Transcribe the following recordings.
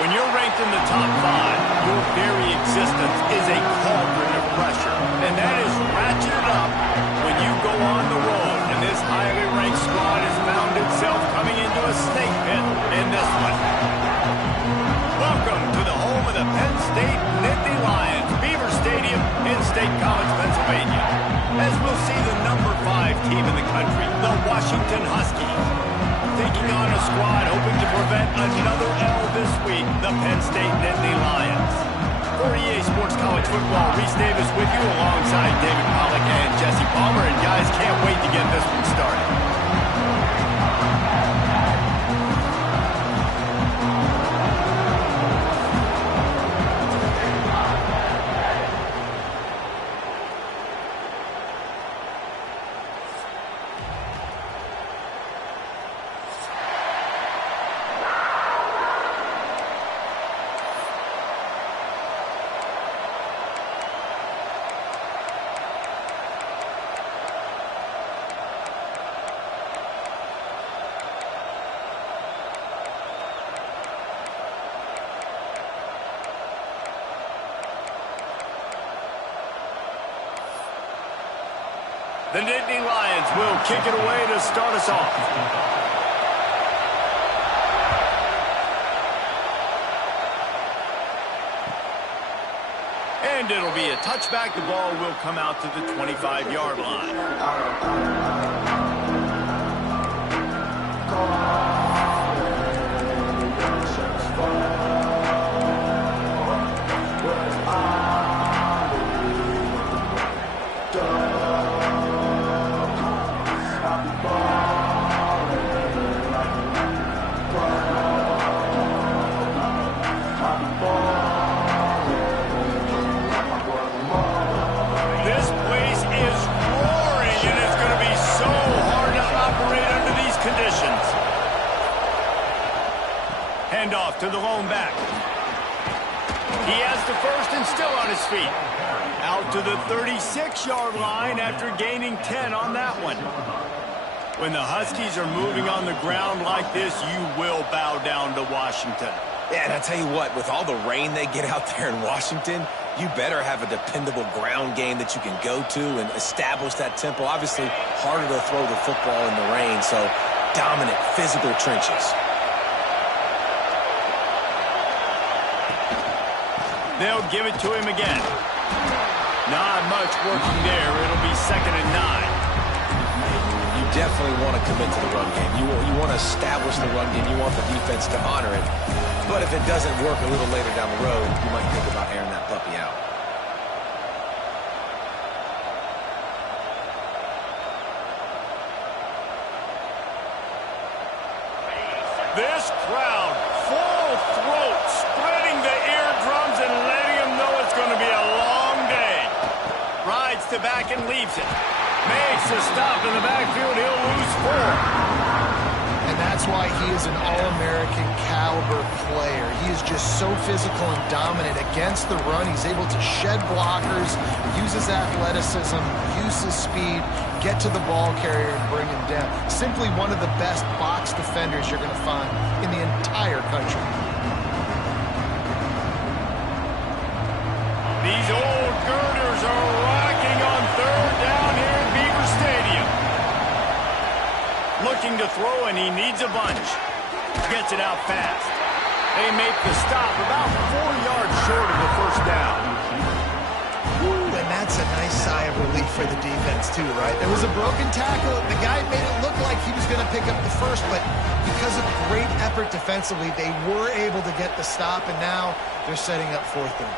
When you're ranked in the top 5, your very existence is a cauldron of pressure. And that is ratcheted up when you go on the road. And this highly ranked squad has found itself coming into a snake pit in this one. Welcome to the home of the Penn State Nittany Lions, Beaver Stadium in State College, Pennsylvania. As we'll see the number 5 team in the country, the Washington Huskies, taking on a squad hoping to prevent another L this week, the Penn State Nittany Lions. For EA Sports College Football, Reese Davis with you alongside David Pollack and Jesse Palmer. And guys, can't wait to get this one started. The Nittany Lions will kick it away to start us off. And it'll be a touchback. The ball will come out to the 25-yard line. Off to the lone back. He has the first and still on his feet. Out to the 36-yard line after gaining 10 on that one. When the Huskies are moving on the ground like this, you will bow down to Washington. Yeah, and I tell you what, with all the rain they get out there in Washington, you better have a dependable ground game that you can go to and establish that tempo. Obviously, harder to throw the football in the rain, so dominant physical trenches. They'll give it to him again. Not much working there. It'll be 2nd and 9. You definitely want to commit to the run game. You want to establish the run game. You want the defense to honor it. But if it doesn't work a little later down the road, you might think about airing that puppy out. This crowd, full throat, spreading the eardrums and letting them know it's going to be a long day. Rides to back and leaves it. Makes a stop in the backfield. He'll lose 4. And that's why he is an All-American caliber player. He is just so physical and dominant against the run. He's able to shed blockers, use his athleticism, use his speed, get to the ball carrier and bring him down. Simply one of the best box defenders you're going to find in the entire country. These old girders are rocking on 3rd down here at Beaver Stadium. Looking to throw, and he needs a bunch. Gets it out fast. They make the stop about 4 yards short of the 1st down. Ooh, and that's a nice sigh of relief for the defense, too, right? There was a broken tackle. The guy made it look like he was going to pick up the first, but because of great effort defensively, they were able to get the stop, and now they're setting up 4th down.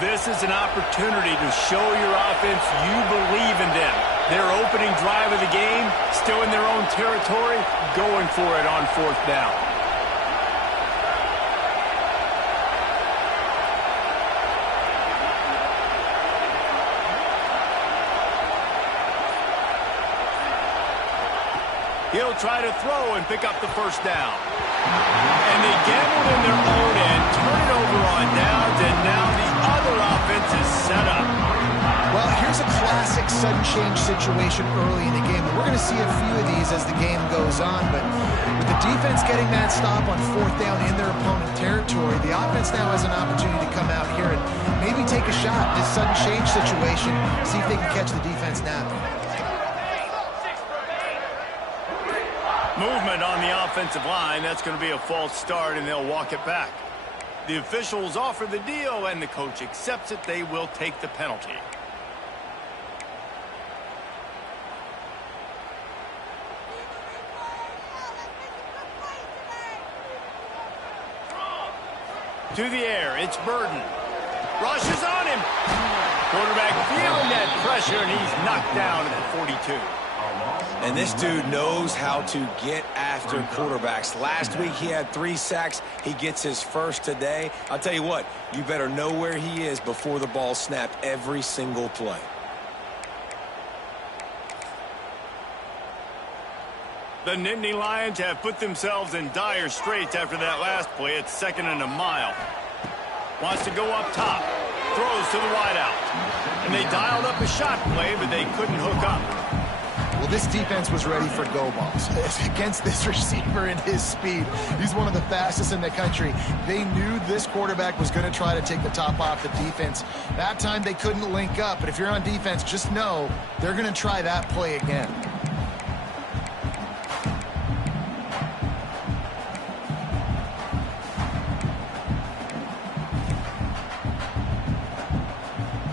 This is an opportunity to show your offense you believe in them. Their opening drive of the game, still in their own territory, going for it on 4th down. He'll try to throw and pick up the 1st down. And they gambled in their own end, turn it over on downs, and now the other offense is set up. Well, here's a classic sudden change situation early in the game. And we're going to see a few of these as the game goes on, but with the defense getting that stop on 4th down in their opponent territory, the offense now has an opportunity to come out here and maybe take a shot in this sudden change situation, see if they can catch the defense now. Movement on the offensive line. That's going to be a false start, and they'll walk it back. The officials offer the deal, and the coach accepts it. They will take the penalty. To the air, it's Burden. Rushes on him. Quarterback feeling that pressure, and he's knocked down at the 42. And this dude knows how to get after quarterbacks. Last week he had 3 sacks. He gets his first today. I'll tell you what, you better know where he is before the ball snapped every single play. The Nittany Lions have put themselves in dire straits after that last play. It's 2nd and a mile. Wants to go up top. Throws to the wideout. And they dialed up a shot play, but they couldn't hook up. Well, this defense was ready for go balls against this receiver and his speed. He's one of the fastest in the country. They knew this quarterback was going to try to take the top off the defense. That time they couldn't link up, but if you're on defense, just know they're going to try that play again.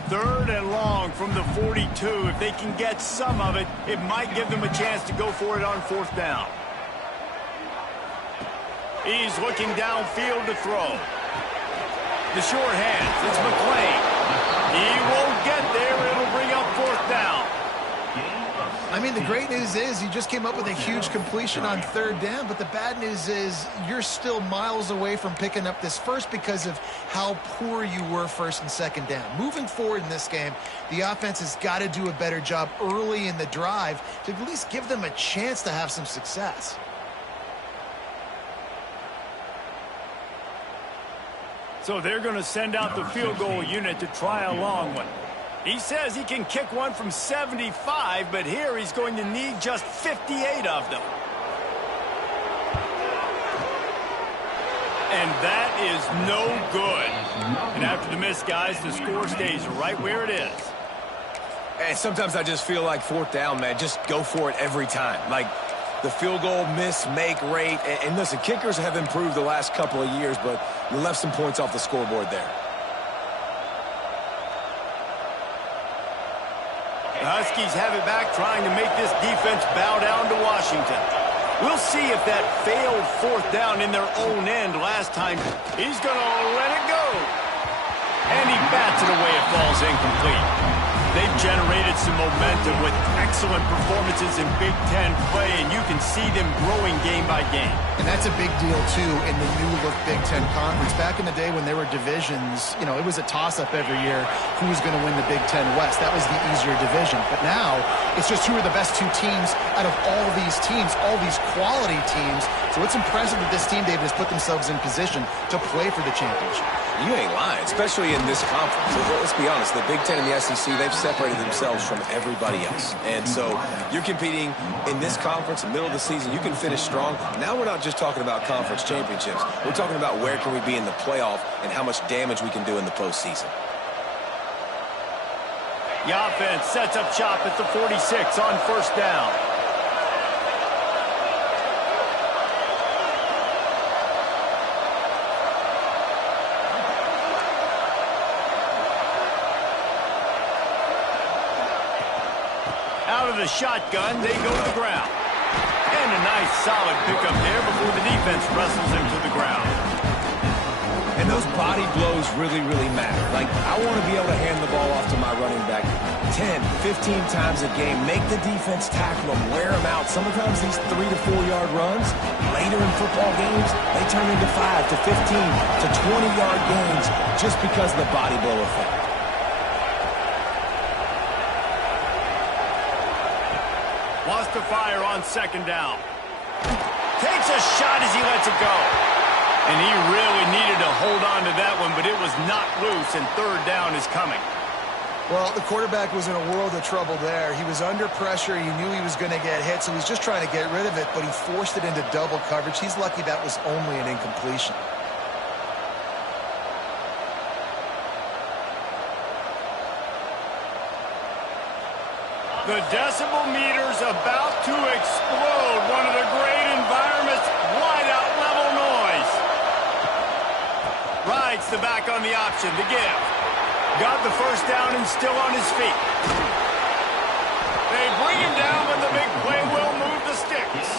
Third and long from the 42. If they can get some of it, it might give them a chance to go for it on 4th down. He's looking downfield to throw. The short hands, it's McClain. He won't get there. It'll bring up 4th down. I mean, the great news is he just came up with a huge completion on 3rd down, but the bad news is you're still miles away from picking up this first because of how poor you were 1st and 2nd down. Moving forward in this game, the offense has got to do a better job early in the drive to at least give them a chance to have some success. So they're going to send out the field goal unit to try a long one. He says he can kick one from 75, but here he's going to need just 58 of them. And that is no good. And after the miss, guys, the score stays right where it is. And sometimes I just feel like 4th down, man, just go for it every time. Like the field goal miss-make rate. And listen, kickers have improved the last couple of years, but you left some points off the scoreboard there. The Huskies have it back, trying to make this defense bow down to Washington. We'll see if that failed 4th down in their own end last time. He's going to let it go. And he bats it away. It falls incomplete. They've generated some momentum with excellent performances in Big Ten play, and you can see them growing game by game. And that's a big deal, too, in the new-look Big Ten Conference. Back in the day when there were divisions, you know, it was a toss-up every year who was going to win the Big Ten West. That was the easier division. But now it's just who are the best 2 teams out of all these teams, all these quality teams. So it's impressive that this team, David, has put themselves in position to play for the championship. You ain't lying, especially in this conference. Let's be honest, the Big Ten and the SEC, they've separated themselves from everybody else. And so you're competing in this conference, middle of the season. You can finish strong. Now we're not just talking about conference championships. We're talking about where can we be in the playoff and how much damage we can do in the postseason. The offense sets up shop at the 46 on 1st down. Out of the shotgun, they go to the ground. And a nice solid pickup there before the defense wrestles him to the ground. And those body blows really, really matter. Like, I want to be able to hand the ball off to my running back 10, 15 times a game. Make the defense tackle them, wear them out. Sometimes these 3 to 4 yard runs, later in football games, they turn into 5 to 15 to 20 yard gains just because of the body blow effect. Wants to fire on 2nd down. Takes a shot as he lets it go. And he really needed to hold on to that one, but it was not loose, and 3rd down is coming. Well, the quarterback was in a world of trouble there. He was under pressure. He knew he was going to get hit, so he's just trying to get rid of it, but he forced it into double coverage. He's lucky that was only an incompletion. The decibel meter's about to explode. One of the great environments, wide-out level noise. Rides the back on the option to give. Got the first down and still on his feet. They bring him down, but the big play will move the sticks.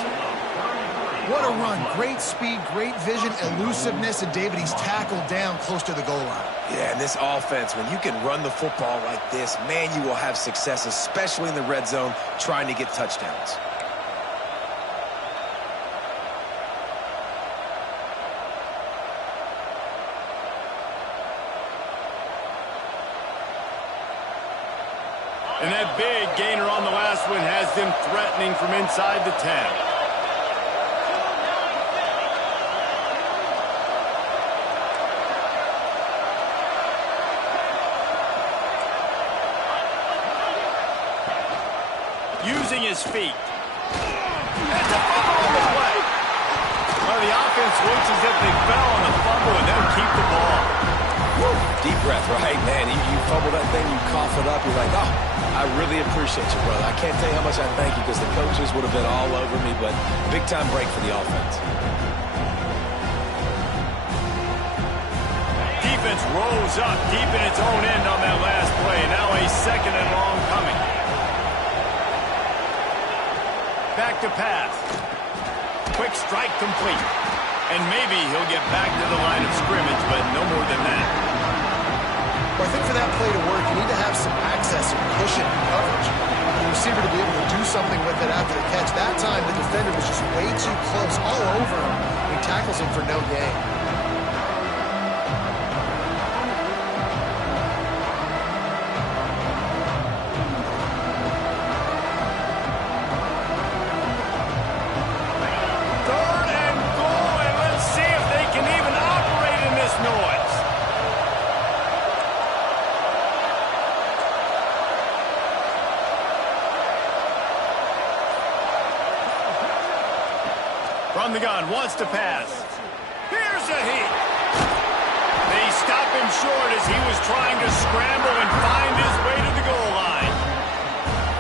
What a run. Great speed, great vision, elusiveness, and David, he's tackled down close to the goal line. Yeah, and this offense, when you can run the football like this, man, you will have success, especially in the red zone, trying to get touchdowns. And that big gainer on the last one has them threatening from inside the 10. Using his feet. That's a fumble on the play. Well, the offense looks as if they fell on the fumble and they'll keep the ball. Woo. Deep breath, right, man? You fumble that thing, you cough it up, you're like, oh, I really appreciate you, brother. I can't tell you how much I thank you because the coaches would have been all over me, but big-time break for the offense. Defense rose up deep in its own end on that last play. Now a second and long coming. Back to pass. Quick strike complete. And maybe he'll get back to the line of scrimmage, but no more than that. Well, I think for that play to work, you need to have some access and cushion and coverage. The receiver to be able to do something with it after the catch. That time, the defender was just way too close, all over him. He tackles him for no gain. Third and goal, and let's see if they can even operate in this noise. From the gun, wants to pass. Here's a heat. They stop him short as he was trying to scramble and find his way to the goal line.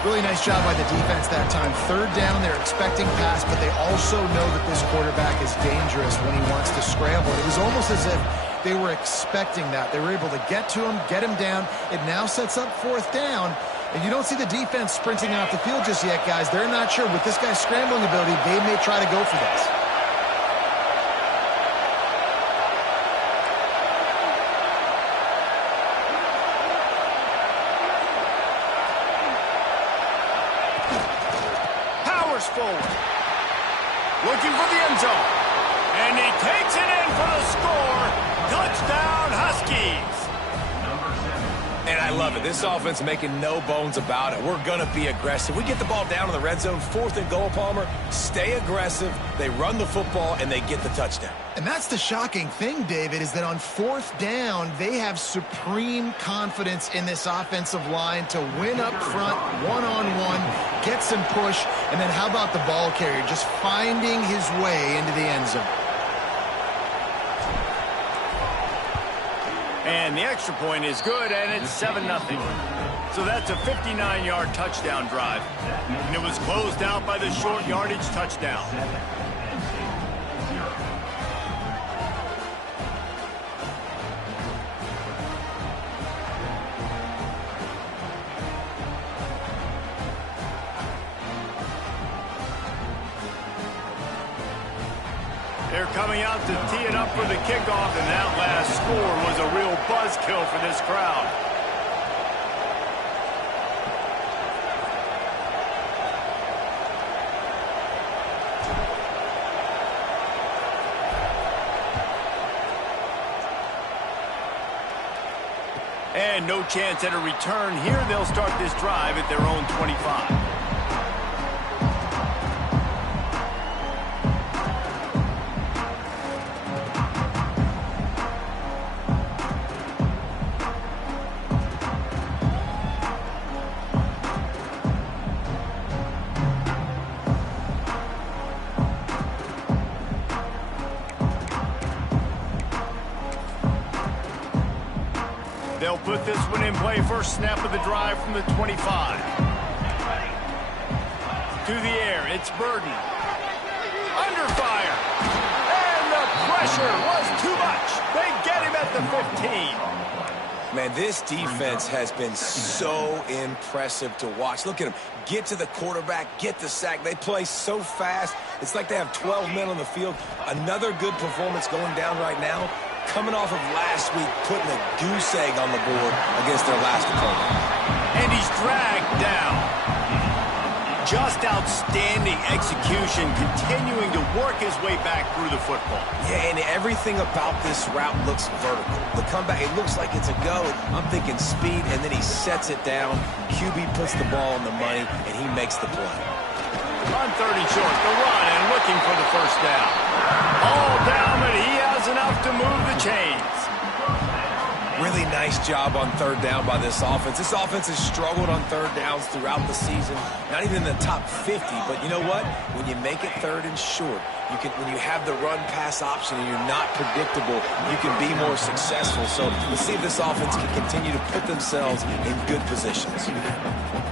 Really nice job by the defense that time. Third down, they're expecting pass, but they also know that this quarterback is dangerous when he wants to scramble. It was almost as if they were expecting that. They were able to get to him, get him down. It now sets up fourth down. And you don't see the defense sprinting off the field just yet, guys. They're not sure. With this guy's scrambling ability, they may try to go for this. Powers forward. Looking for the end zone. And he takes it in for the score. Touchdown, Huskies. And I love it. This offense making no bones about it. We're going to be aggressive. We get the ball down in the red zone, fourth and goal, Palmer. Stay aggressive. They run the football, and they get the touchdown. And that's the shocking thing, David, is that on fourth down, they have supreme confidence in this offensive line to win up front, one-on-one, get some push, and then how about the ball carrier just finding his way into the end zone? And the extra point is good, and it's 7-0. So that's a 59-yard touchdown drive. And it was closed out by the short yardage touchdown. They're coming out to tee it up for the kickoff, and that last score was a real buzzkill for this crowd. And no chance at a return here. They'll start this drive at their own 25. They'll put this one in play. First snap of the drive from the 25. To the air, it's Burden. Under fire. And the pressure was too much. They get him at the 15. Man, this defense has been so impressive to watch. Look at them. Get to the quarterback, get the sack. They play so fast. It's like they have 12 men on the field. Another good performance going down right now. Coming off of last week, putting a goose egg on the board against their last opponent. And he's dragged down. Just outstanding execution, continuing to work his way back through the football. Yeah, and everything about this route looks vertical. The comeback, it looks like it's a go. I'm thinking speed, and then he sets it down. QB puts the ball on the money, and he makes the play. On 30 short, the run, and looking for the first down. All down, but he has enough to move the chains. Really nice job on third down by this offense. This offense has struggled on third downs throughout the season. Not even in the top 50, but you know what? When you make it third and short, when you have the run-pass option and you're not predictable, you can be more successful. So let's see if this offense can continue to put themselves in good positions.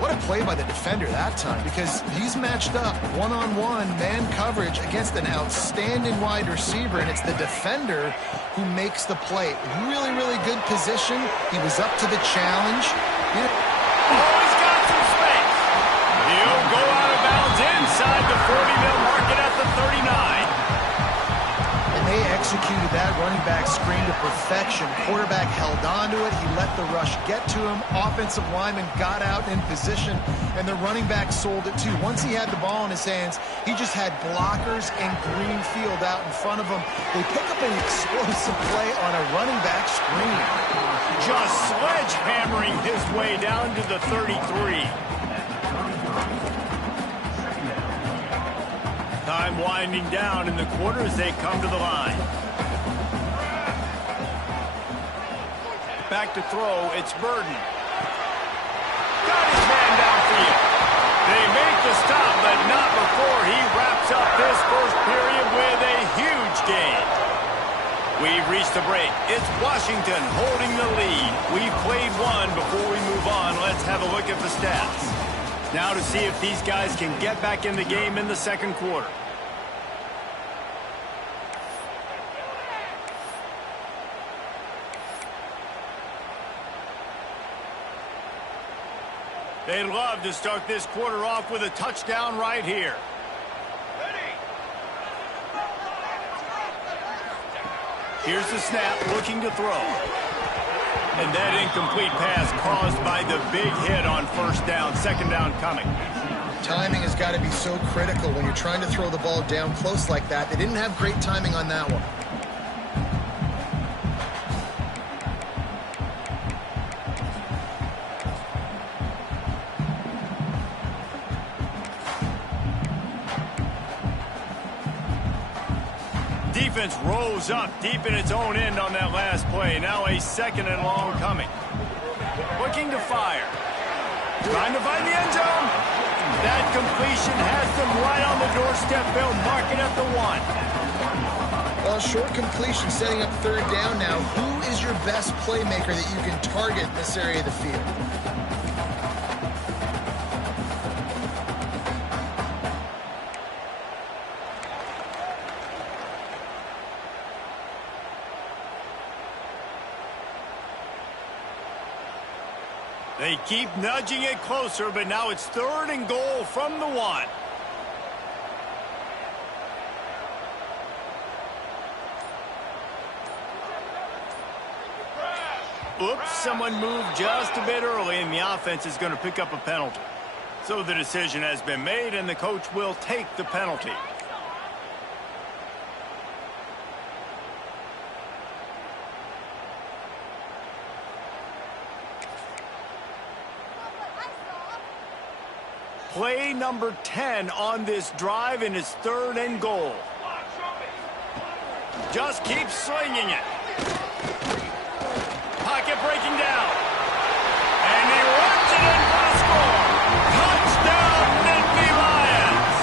What a play by the defender that time, because he's matched up one-on-one man coverage against an outstanding wide receiver, and it's the defender who makes the play. Really, really good position. He was up to the challenge. Oh, he's got some space. He'll go out of bounds inside the 40-mil market at the 39. And they executed that running back screen to perfection. Quarterback held on to it. He let the rush get to him. Offensive lineman got out in position, and the running back sold it too. Once he had the ball in his hands, he just had blockers and green field out in front of him. They pick up an explosive play on a running back screen. Just sledgehammering his way down to the 33. Time winding down in the quarter as they come to the line. Back to throw, it's Burden. Got his man downfield. They make the stop, but not before he wraps up this first period with a huge gain. We've reached the break. It's Washington holding the lead. We've played one. Before we move on, let's have a look at the stats. Now to see if these guys can get back in the game in the second quarter. They'd love to start this quarter off with a touchdown right here. Here's the snap, looking to throw. And that incomplete pass caused by the big hit on first down. Second down coming. Timing has got to be so critical when you're trying to throw the ball down close like that. They didn't have great timing on that one. Defense rose up deep in its own end on that last play. Now a second and long coming. Looking to fire. Trying to find the end zone. That completion has them right on the doorstep. They'll mark it at the 1. Well, short completion setting up third down now. Who is your best playmaker that you can target in this area of the field? They keep nudging it closer, but now it's third and goal from the 1. Oops, someone moved just a bit early, and the offense is going to pick up a penalty. So the decision has been made, and the coach will take the penalty. Play number 10 on this drive, and it's third and goal. Just keep slinging it. Pocket breaking down. And he runs it in for the score. Touchdown, Nittany Lions.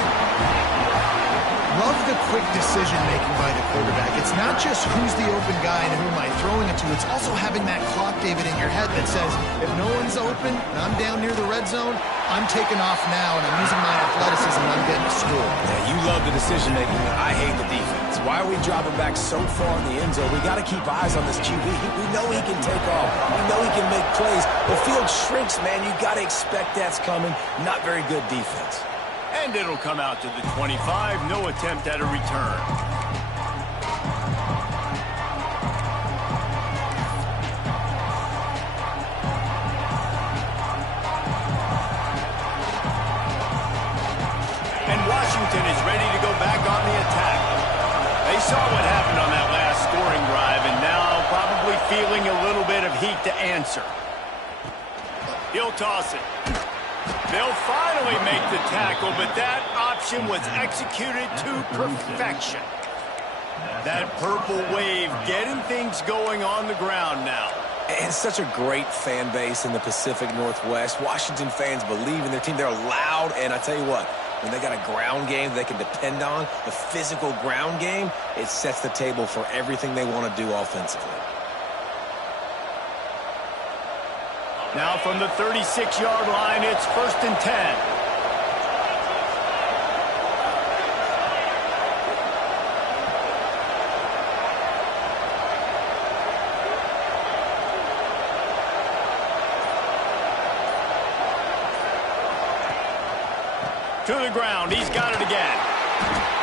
Love the quick decision-making by the quarterback. It's not just just who's the open guy and who am I throwing it to. It's also having that clock, David, in your head that says, if no one's open and I'm down near the red zone, I'm taking off now and I'm using my athleticism and I'm getting to school. Yeah, you love the decision-making. I hate the defense. Why are we dropping back so far in the end zone? We got to keep eyes on this QB. We know he can take off. We know he can make plays. The field shrinks, man. You got to expect that's coming. Not very good defense. And it'll come out to the 25. No attempt at a return. And Washington is ready to go back on the attack. They saw what happened on that last scoring drive, and now probably feeling a little bit of heat to answer. He'll toss it. They'll finally make the tackle, but that option was executed to perfection. That purple wave getting things going on the ground now. And such a great fan base in the Pacific Northwest. Washington fans believe in their team. They're loud, and I tell you what, when they got a ground game they can depend on, a physical ground game, it sets the table for everything they want to do offensively. Now from the 36-yard line, it's 1st and 10. To the ground, he's got it again.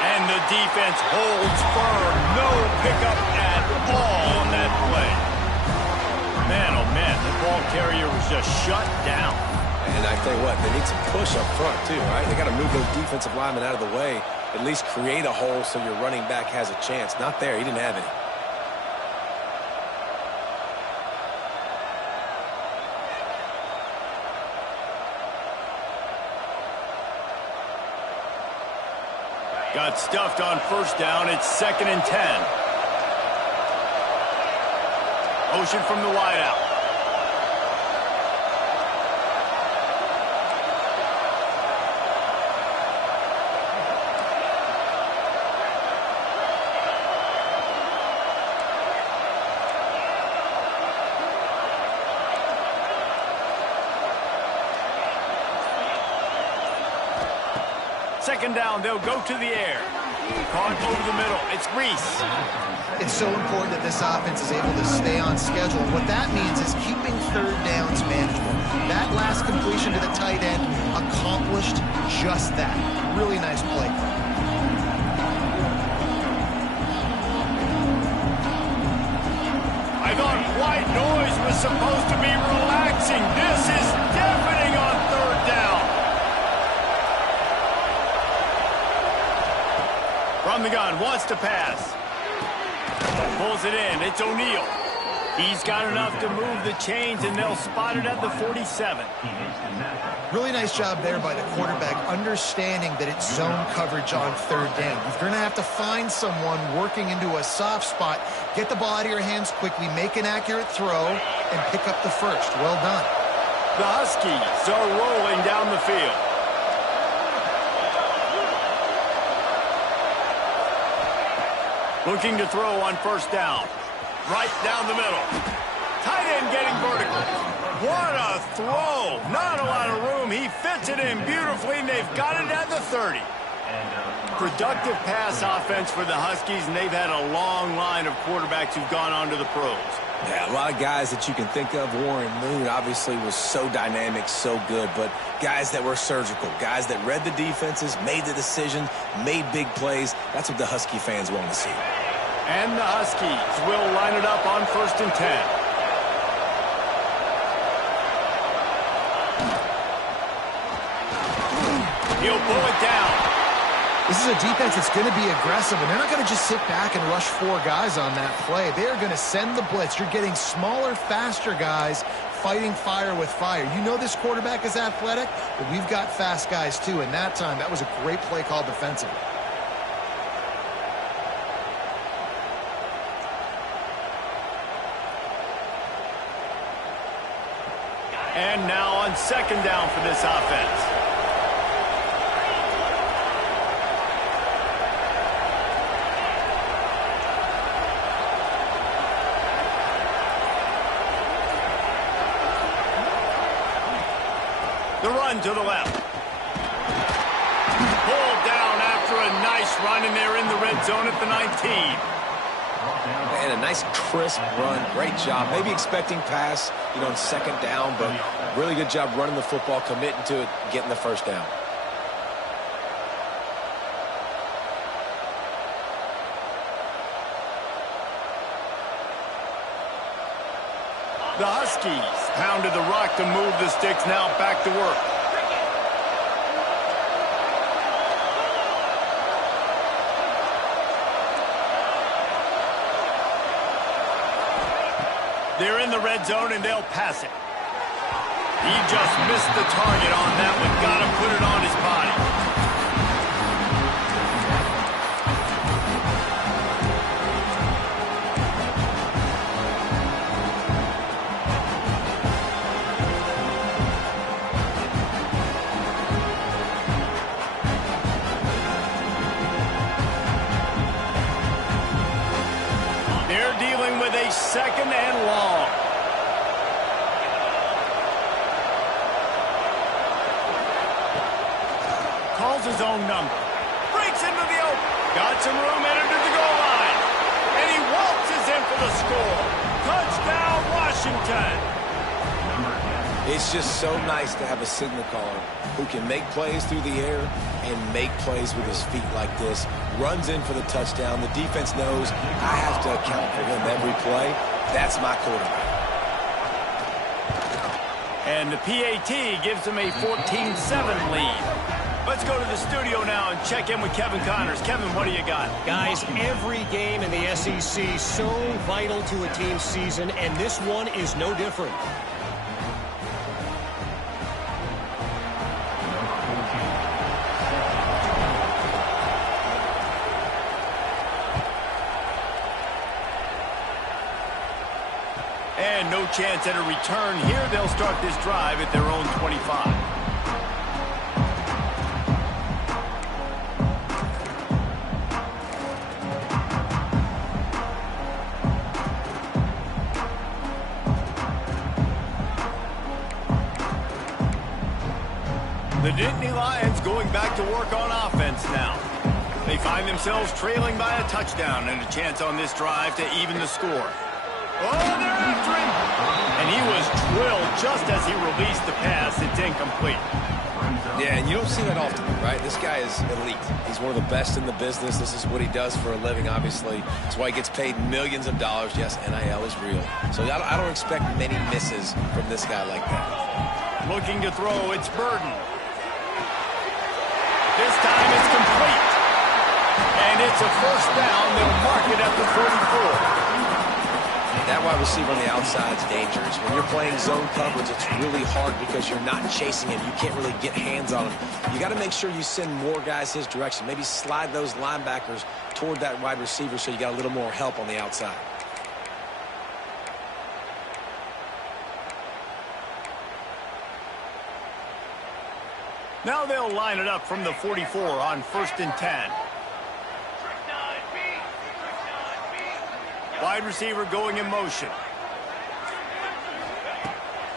And the defense holds firm. No pickup at all on that play. Man, oh man, the ball carrier was just shut down. And I tell you what, they need some push up front too, right? They got to move those defensive linemen out of the way, at least create a hole so your running back has a chance. Not there, he didn't have any. Got stuffed on 1st down. It's 2nd and 10. Motion from the wideout. Second down, they'll go to the air. Caught over the middle. It's Reese. It's so important that this offense is able to stay on schedule. What that means is keeping 3rd downs manageable. That last completion to the tight end accomplished just that. Really nice play. I thought white noise was supposed to be relaxing. This is deafening on 3rd down. From the gun, wants to pass. Pulls it in. It's O'Neal. He's got enough to move the chains, and they'll spot it at the 47. Really nice job there by the quarterback, understanding that it's zone coverage on 3rd down. You're going to have to find someone working into a soft spot, get the ball out of your hands quickly, make an accurate throw, and pick up the first. Well done. The Huskies are rolling down the field. Looking to throw on 1st down. Right down the middle. Tight end getting vertical. What a throw. Not a lot of room. He fits it in beautifully, and they've got it at the 30. Productive pass offense for the Huskies, and they've had a long line of quarterbacks who've gone on to the pros. Yeah, a lot of guys that you can think of. Warren Moon obviously was so dynamic, so good, but guys that were surgical, guys that read the defenses, made the decisions, made big plays. That's what the Husky fans want to see. And the Huskies will line it up on 1st and 10. He'll pull it down. This is a defense that's going to be aggressive, and they're not going to just sit back and rush 4 guys on that play. They are going to send the blitz. You're getting smaller, faster guys fighting fire with fire. You know this quarterback is athletic, but we've got fast guys too, and that time, that was a great play call defensively. And now on 2nd down for this offense. The run to the left. Pulled down after a nice run, and they're in the red zone at the 19. And a nice crisp run. Great job. Maybe expecting pass, on second down, but really good job running the football, committing to it, getting the first down. The Huskies pounded the rock to move the sticks, now back to work. They're in the red zone, and they'll pass it. He just missed the target on that one. Got to put it on his body. They're dealing with a second and long. Calls his own number. Breaks into the open. Got some room, entered to the goal line. And he waltzes in for the score. Touchdown, Washington. It's just so nice to have a signal caller who can make plays through the air and make plays with his feet like this. Runs in for the touchdown. The defense knows I have to account for him every play. That's my quarterback. And the PAT gives them a 14-7 lead. Let's go to the studio now and check in with Kevin Connors. Kevin, what do you got? Guys, every game in the SEC so vital to a team's season, and this one is no different. And no chance at a return here. They'll start this drive at their own 25. The Nittany Lions going back to work on offense now. They find themselves trailing by a touchdown and a chance on this drive to even the score. Oh, they're after him! And he was drilled just as he released the pass. It's incomplete. Yeah, and you don't see that often, right? This guy is elite. He's one of the best in the business. This is what he does for a living, obviously. That's why he gets paid millions of dollars. Yes, NIL is real. So I don't expect many misses from this guy like that. Looking to throw, it's Burden. This time it's complete. And it's a first down. They'll mark it at the 34. That wide receiver on the outside is dangerous. When you're playing zone coverage, it's really hard because you're not chasing him. You can't really get hands on him. You got to make sure you send more guys his direction. Maybe slide those linebackers toward that wide receiver so you got a little more help on the outside. Now they'll line it up from the 44 on 1st and 10. Wide receiver going in motion.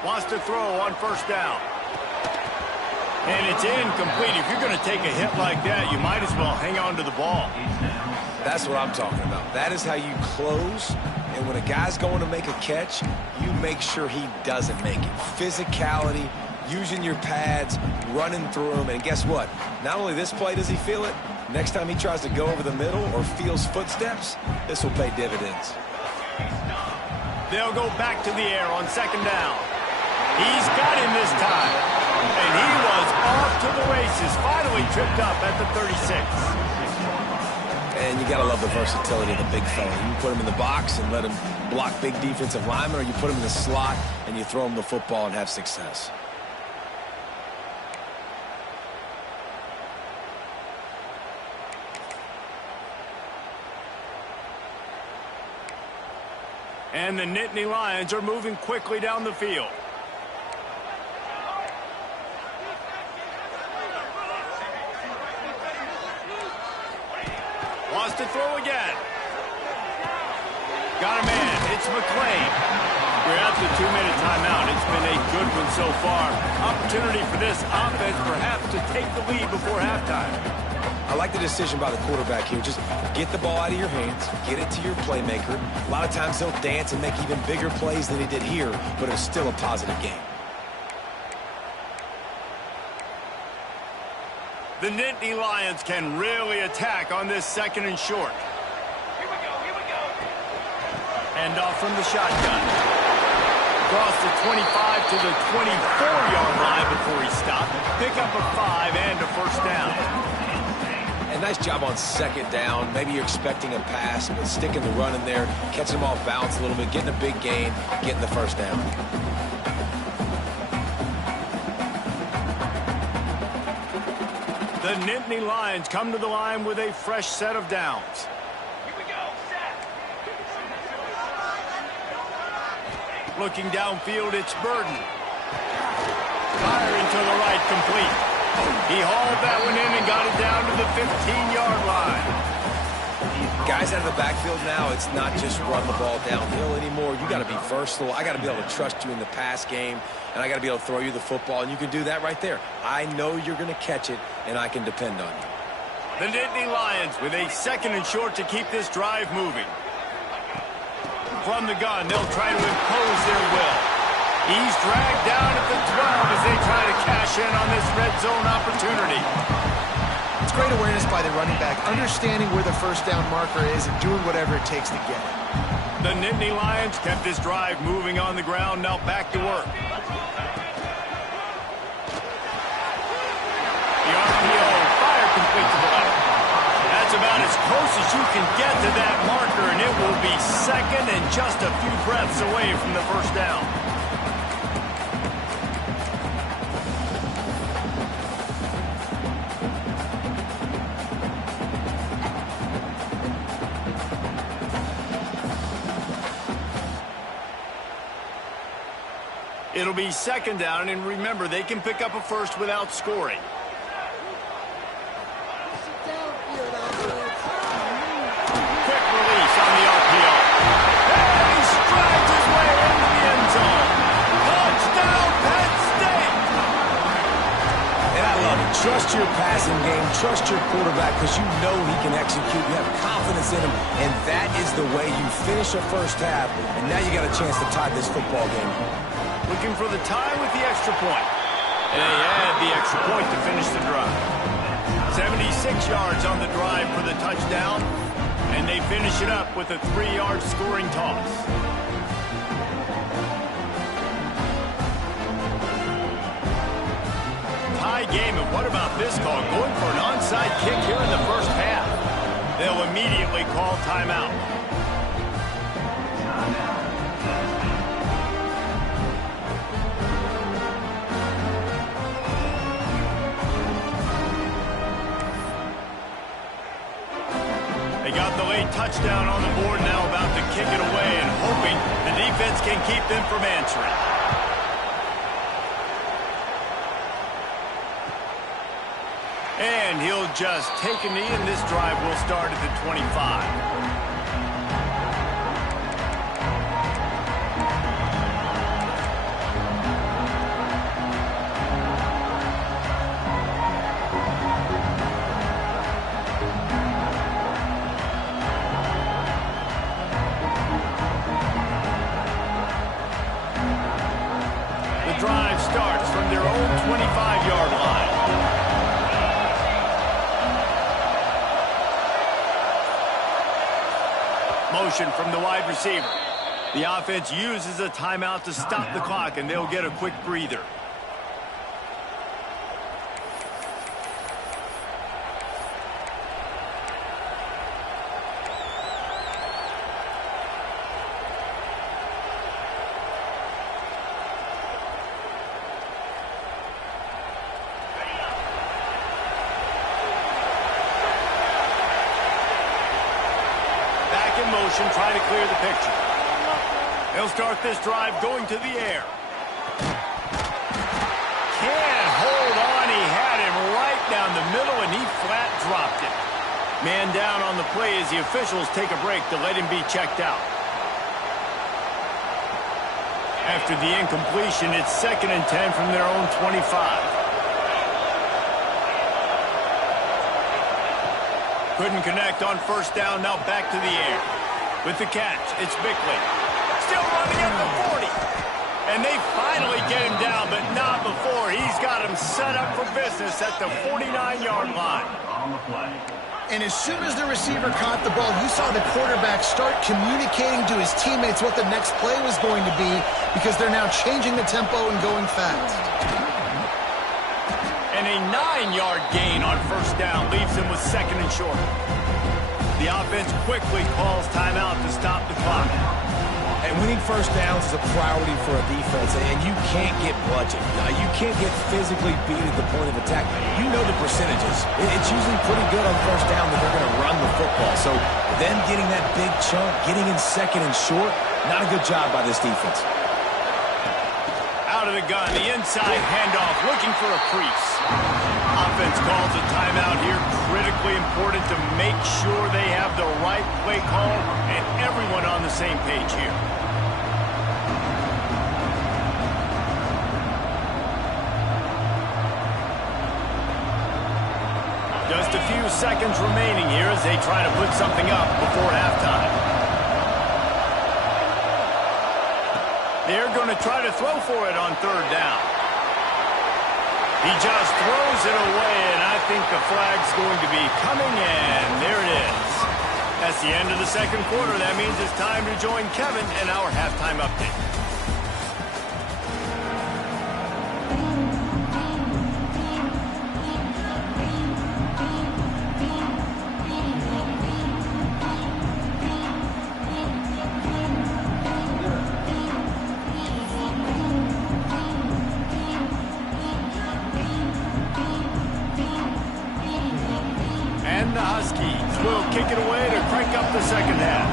Wants to throw on first down. And it's incomplete. If you're going to take a hit like that, you might as well hang on to the ball. That's what I'm talking about. That is how you close. And when a guy's going to make a catch, you make sure he doesn't make it. Physicality, using your pads, running through them. And guess what? Not only this play does he feel it, next time he tries to go over the middle or feels footsteps, this will pay dividends. They'll go back to the air on second down. He's got him this time. And he was off to the races, finally tripped up at the 36. And you got to love the versatility of the big fella. You can put him in the box and let him block big defensive linemen, or you put him in the slot and you throw him the football and have success. And the Nittany Lions are moving quickly down the field. Wants to throw again. Got a man. It's McClain. We're at the 2-minute timeout. It's been a good one so far. Opportunity for this offense perhaps to take the lead before halftime. I like the decision by the quarterback here. Just get the ball out of your hands, get it to your playmaker. A lot of times he'll dance and make even bigger plays than he did here, but it's still a positive game. The Nittany Lions can really attack on this 2nd and short. Here we go. Hand off from the shotgun. Across the 25 to the 24-yard line before he stopped. Pick up a 5 and a first down. And nice job on 2nd down. Maybe you're expecting a pass, but sticking the run in there, catching them off balance a little bit, getting a big gain, getting the first down. The Nittany Lions come to the line with a fresh set of downs. Here we go. Set. Looking downfield, it's Burden. Firing to the right, complete. He hauled that one in and got it down to the 15-yard line. Guys out of the backfield now, it's not just run the ball downhill anymore. You got to be versatile. I got to be able to trust you in the pass game, and I got to be able to throw you the football, and you can do that right there. I know you're going to catch it, and I can depend on you. The Nittany Lions with a 2nd and short to keep this drive moving. From the gun, they'll try to impose their will. He's dragged down at the 12 as they try to cash in on this red zone opportunity. It's great awareness by the running back, understanding where the first down marker is and doing whatever it takes to get it. The Nittany Lions kept this drive moving on the ground, now back to work. The RPO, fire complete to the left. That's about as close as you can get to that marker, and it will be 2nd and just a few breaths away from the first down. It'll be 2nd down, and remember, they can pick up a first without scoring. Quick release on the RPO. And he strides his way into the end zone. Touchdown, Penn State! And I love it. Trust your passing game. Trust your quarterback because you know he can execute. You have confidence in him, and that is the way you finish a first half, and now you got a chance to tie this football game. Looking for the tie with the extra point. And they add the extra point to finish the drive. 76 yards on the drive for the touchdown. And they finish it up with a 3-yard scoring toss. Tie game, and what about this call? Going for an onside kick here in the first half. They'll immediately call timeout. They got the late touchdown on the board, now about to kick it away and hoping the defense can keep them from answering. And he'll just take a knee, and this drive will start at the 25. Drive starts from their own 25-yard line. Motion from the wide receiver. The offense uses a timeout to stop the clock, and they'll get a quick breather. Motion, trying to clear the picture. They'll start this drive going to the air. Can't hold on. He had him right down the middle, and he flat dropped it. Man down on the play as the officials take a break to let him be checked out. After the incompletion, it's 2nd and 10 from their own 25. Couldn't connect on 1st down, now back to the air. With the catch, it's Bickley. Still running at the 40. And they finally get him down, but not before. He's got him set up for business at the 49-yard line. And as soon as the receiver caught the ball, you saw the quarterback start communicating to his teammates what the next play was going to be, because they're now changing the tempo and going fast. And a 9-yard gain on 1st down leaves him with 2nd and short. The offense quickly calls timeout to stop the clock. And winning 1st downs is a priority for a defense, and you can't get bludgeoned. You can't get physically beat at the point of attack. You know the percentages. It's usually pretty good on 1st down that they're going to run the football. So them getting that big chunk, getting in 2nd and short, not a good job by this defense. Out of the gun, the inside handoff, looking for a crease. Offense calls a timeout here. Critically important to make sure they have the right play call and everyone on the same page here. Just a few seconds remaining here as they try to put something up before halftime. They're going to try to throw for it on 3rd down. He just throws it away, and I think the flag's going to be coming in. There it is. That's the end of the 2nd quarter. That means it's time to join Kevin in our halftime update. And the Huskies will kick it away to crank up the 2nd half.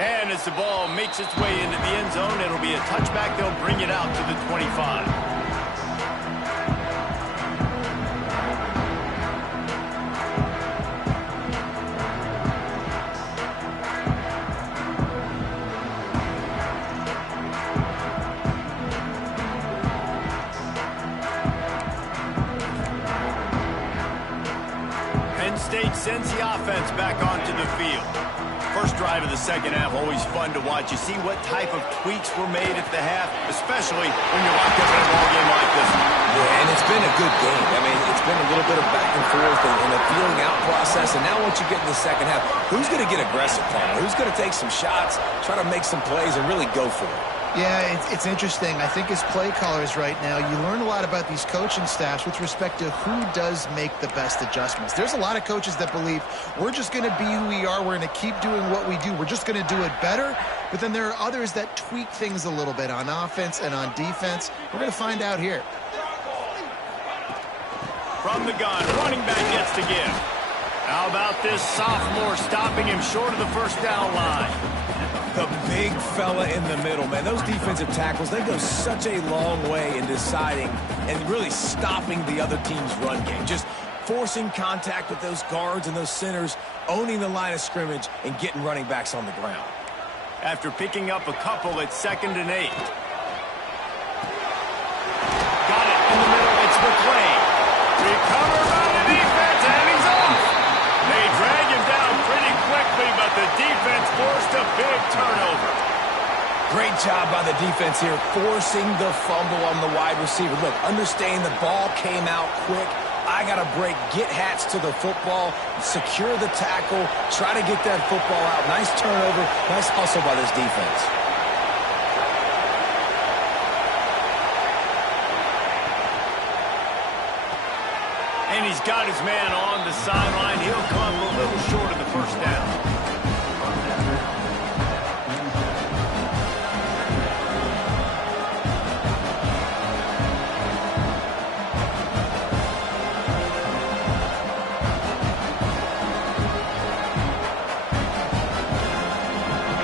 And as the ball makes its way into the end zone, it'll be a touchback. They'll bring it out to the 25. Penn State sends the offense back onto the field. First drive of the 2nd half, always fun to watch. You see what type of tweaks were made at the half, especially when you're locked up in a ball game like this one. Yeah, and it's been a good game. I mean, it's been a little bit of back and forth and a feeling out process. And now once you get in the 2nd half, who's going to get aggressive, Palmer? Who's going to take some shots, try to make some plays, and really go for it? Yeah, it's interesting. I think as play callers right now, you learn a lot about these coaching staffs with respect to who does make the best adjustments. There's a lot of coaches that believe we're just going to be who we are. We're going to keep doing what we do. We're just going to do it better. But then there are others that tweak things a little bit on offense and on defense. We're going to find out here. From the gun, running back gets to give. How about this sophomore stopping him short of the 1st down line? The big fella in the middle, man. Those defensive tackles, they go such a long way in deciding and really stopping the other team's run game. Just forcing contact with those guards and those centers, owning the line of scrimmage, and getting running backs on the ground. After picking up a couple, it's 2nd and 8. Got it in the middle. It's McClain. Recovered by the defense, and he's off. They drag him down pretty quickly, but the defense forced a big turnover. Great job by the defense here, forcing the fumble on the wide receiver. Look, understand the ball came out quick. I got to break, get hats to the football, secure the tackle, try to get that football out. Nice turnover, nice hustle by this defense. And he's got his man on the sideline. He'll come a little short of the 1st down.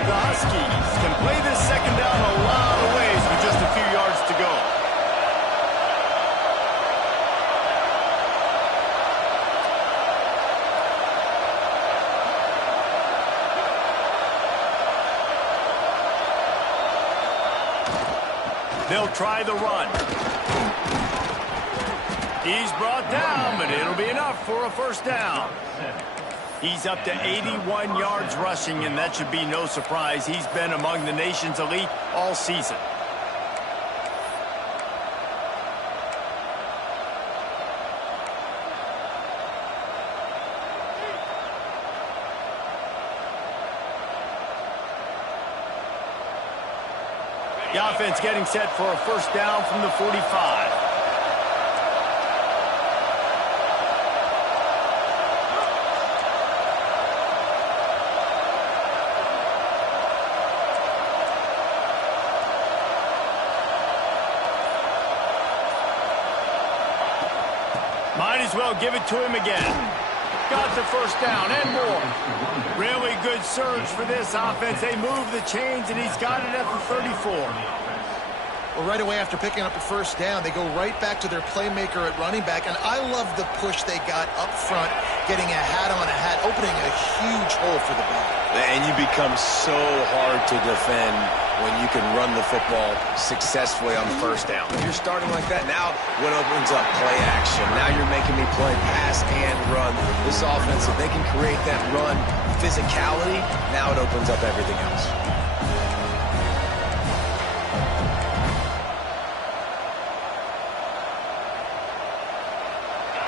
The Huskies can play this 2nd down a lot of ways with just a few yards to go. They'll try the run. He's brought down, but it'll be enough for a first down. He's up to 81 yards rushing, and that should be no surprise. He's been among the nation's elite all season. The offense getting set for a first down from the 45. Might as well give it to him again. Got the first down and more. Really good surge for this offense. They move the chains, and he's got it at the 34. Well, right away after picking up a first down, they go right back to their playmaker at running back. And I love the push they got up front, getting a hat on a hat, opening a huge hole for the back. And you become so hard to defend when you can run the football successfully on first down. If you're starting like that, now what opens up? Play action. Now you're making me play pass and run. This offense, if they can create that run physicality, now it opens up everything else.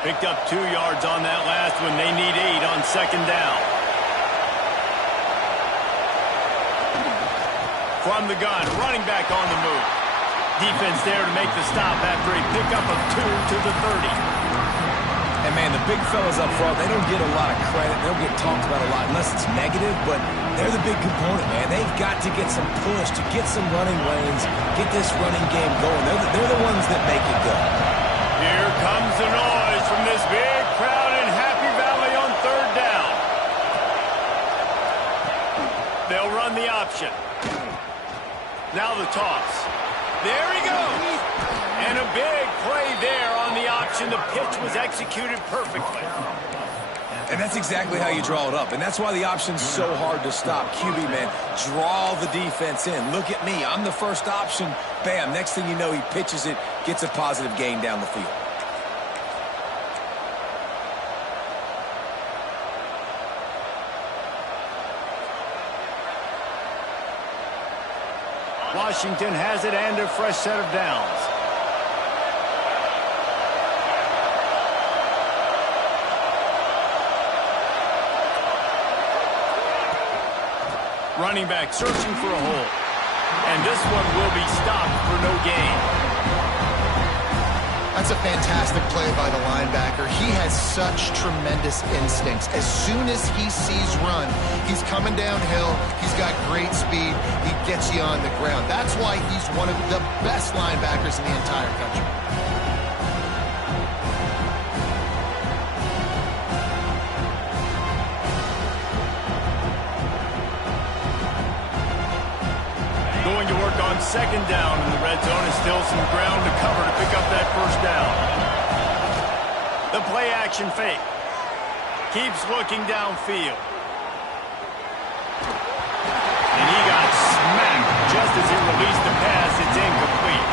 Picked up 2 yards on that last one. They need 8 on second down. From the gun, running back on the move. Defense there to make the stop after a pickup of 2 to the 30. And, man, the big fellas up front, they don't get a lot of credit. They don't get talked about a lot unless it's negative, but they're the big component, man. They've got to get some push, to get some running lanes, get this running game going. They're the ones that make it go. Here comes the noise from this big crowd in Happy Valley on third down. They'll run the option. Now the toss. There he goes. And a big play there on the option. The pitch was executed perfectly. And that's exactly how you draw it up. And that's why the option's so hard to stop. QB, man, draw the defense in. Look at me. I'm the first option. Bam. Next thing you know, he pitches it, gets a positive gain down the field. Washington has it and a fresh set of downs. Running back searching for a hole. And this one will be stopped for no gain. That's a fantastic play by the linebacker. He has such tremendous instincts. As soon as he sees run, he's coming downhill. He's got great speed. He gets you on the ground. That's why he's one of the best linebackers in the entire country. Going to work on second down in the red zone. Is still some ground to cover to pick up that first down. The play action fake. Keeps looking downfield. And he got smacked just as he released the pass. It's incomplete.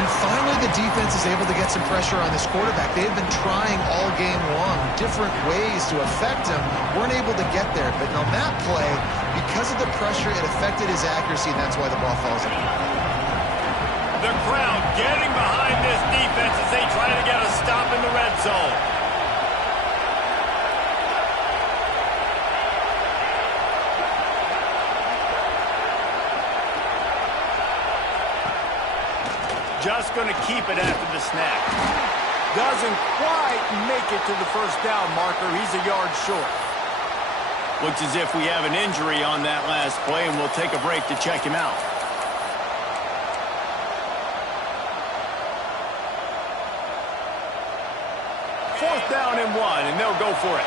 And finally, the defense is able to get some pressure on this quarterback. They've been trying all game long different ways to affect him. Weren't able to get there. But on that play, because of the pressure, it affected his accuracy, and that's why the ball falls in. The crowd getting behind this defense as they try to get a stop in the red zone. Just going to keep it after the snap. Doesn't quite make it to the first down marker. He's a yard short. Looks as if we have an injury on that last play, and we'll take a break to check him out. Fourth down and 1, and they'll go for it.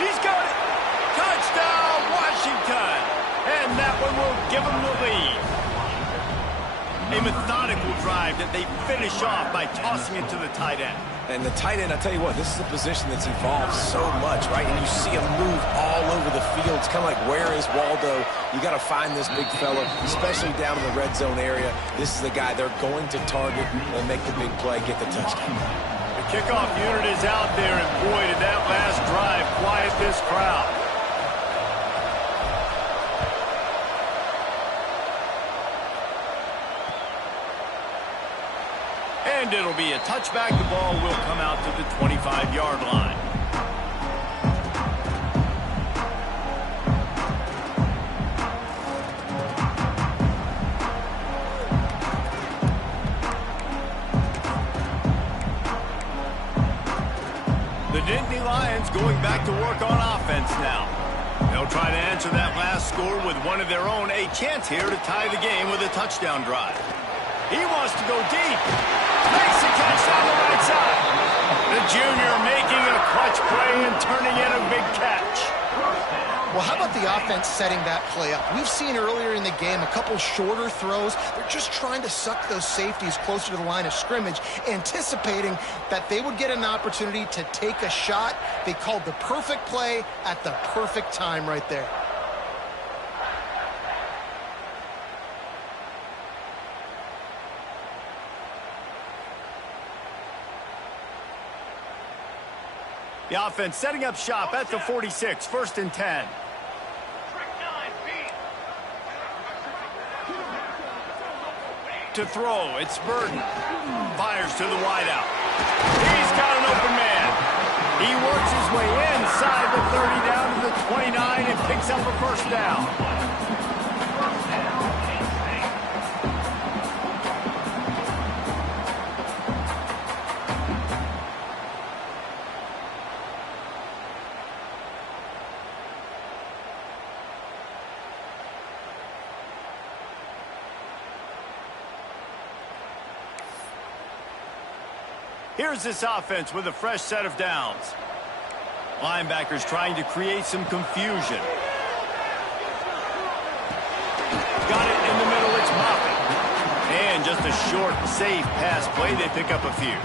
He's got it. Touchdown, Washington. And that one will give them the lead. A methodical drive that they finish off by tossing it to the tight end. And the tight end, I tell you what, this is a position that's evolved so much, right? And you see him move all over the field. It's kind of like, where is Waldo? You got to find this big fella, especially down in the red zone area. This is the guy they're going to target and make the big play, get the touchdown. The kickoff unit is out there, and boy, did that last drive quiet this crowd. And it'll be a touchback. The ball will come out to the 25-yard line. The Dynasty Lions going back to work on offense now. They'll try to answer that last score with one of their own. A chance here to tie the game with a touchdown drive. He wants to go deep. Makes a catch down the right side. The junior making a clutch play and turning in a big catch. Well, how about the offense setting that play up? We've seen earlier in the game a couple shorter throws. They're just trying to suck those safeties closer to the line of scrimmage, anticipating that they would get an opportunity to take a shot. They called the perfect play at the perfect time right there. The offense setting up shop at the 46, 1st and 10. To throw, it's Burton. Fires to the wideout. He's got an open man. He works his way inside the 30 down to the 29 and picks up a first down. Here's this offense with a fresh set of downs. Linebackers trying to create some confusion. Got it in the middle, it's Moffitt. And just a short, safe pass play, they pick up a few.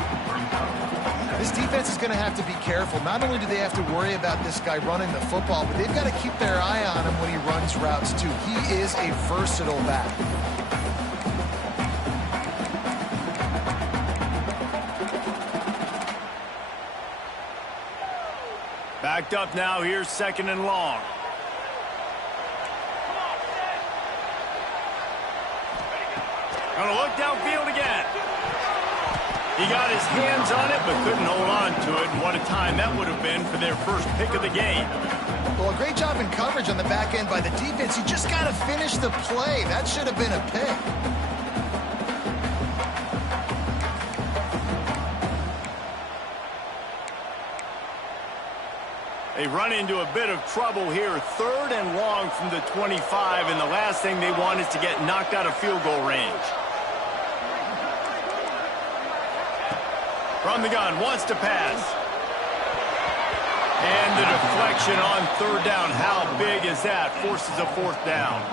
This defense is going to have to be careful. Not only do they have to worry about this guy running the football, but they've got to keep their eye on him when he runs routes too. He is a versatile back. Backed up now, here's 2nd and long. Gonna look downfield again. He got his hands on it, but couldn't hold on to it. And what a time that would have been for their first pick of the game. Well, a great job in coverage on the back end by the defense. You just got to finish the play. That should have been a pick. They run into a bit of trouble here. 3rd and long from the 25, and the last thing they want is to get knocked out of field goal range. From the gun, wants to pass. And the deflection on 3rd down. How big is that? Forces a 4th down.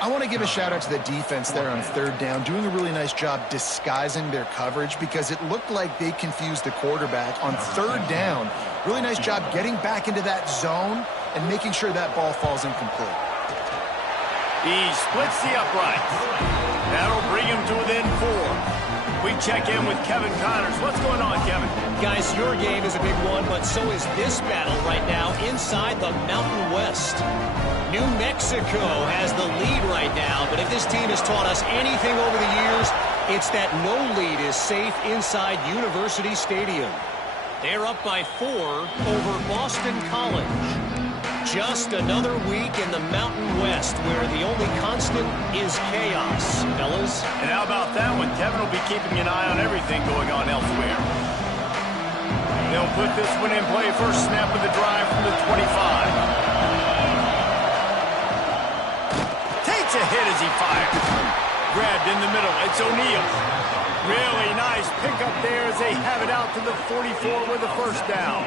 I want to give a shout out to the defense there on 3rd down, doing a really nice job disguising their coverage because it looked like they confused the quarterback on 3rd down. Really nice job getting back into that zone and making sure that ball falls incomplete. He splits the uprights. That'll bring him to within 4. We check in with Kevin Connors. What's going on, Kevin? Guys, your game is a big one, but so is this battle right now inside the Mountain West. New Mexico has the lead right now, but if this team has taught us anything over the years, it's that no lead is safe inside University Stadium. They're up by 4 over Boston College. Just another week in the Mountain West where the only constant is chaos, fellas. And how about that one? Kevin will be keeping an eye on everything going on elsewhere. They'll put this one in play. First snap of the drive from the 25. Takes a hit as he fires. Grabbed in the middle. It's O'Neal. Really nice pickup there as they have it out to the 44 with a first down.